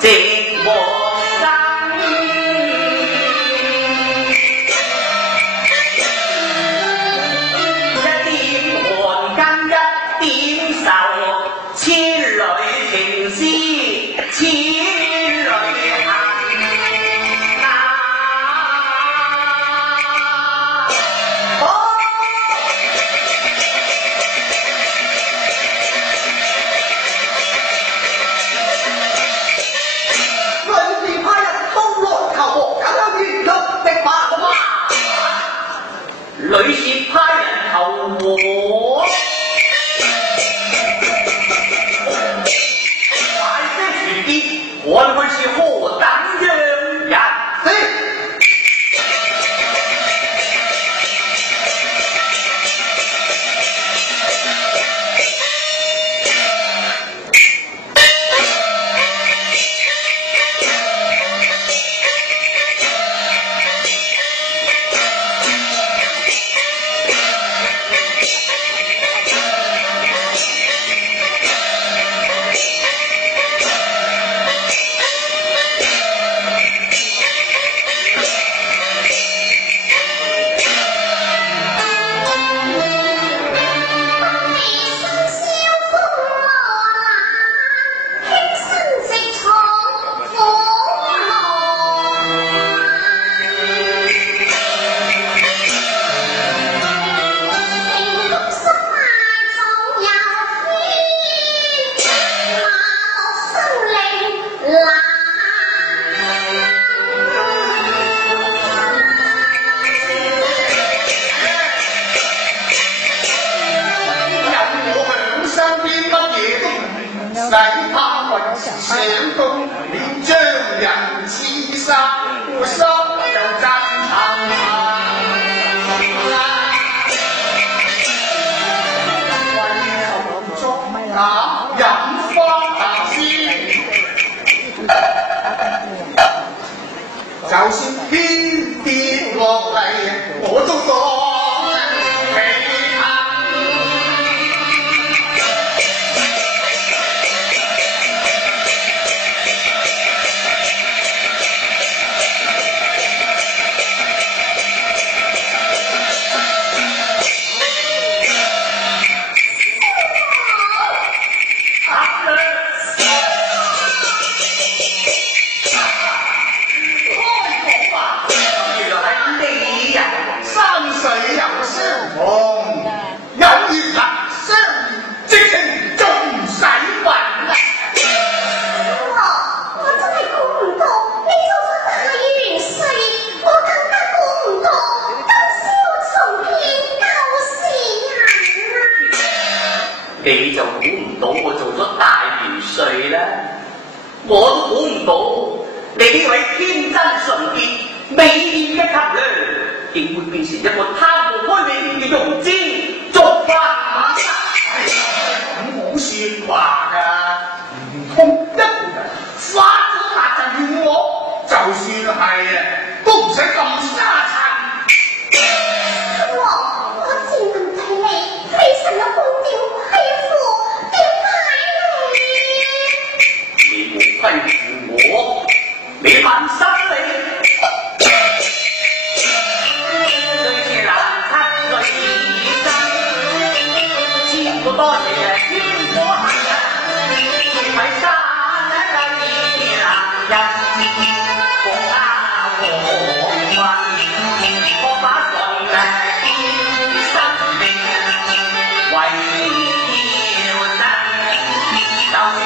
寂寞生。一點寒跟一點愁，千里情絲千里行。女士派人求和，快些傳啲，看佢是何等樣人。就算天跌落嚟，我都當你你就估唔到我做咗大元帥啦，我都估唔到你呢位天真純潔、美豔嘅級女，竟會變成一個貪慕虛榮嘅庸脂俗化。咁好説話㗎，唔通一個人發咗達就怨我？就算係啊，都唔使咁沙塵。我自問睇你非常有公調欺負，點解你冇虧負我，你問心你。最難得最真，千個多謝天火行人，仲係山一啲男人。為要真，就是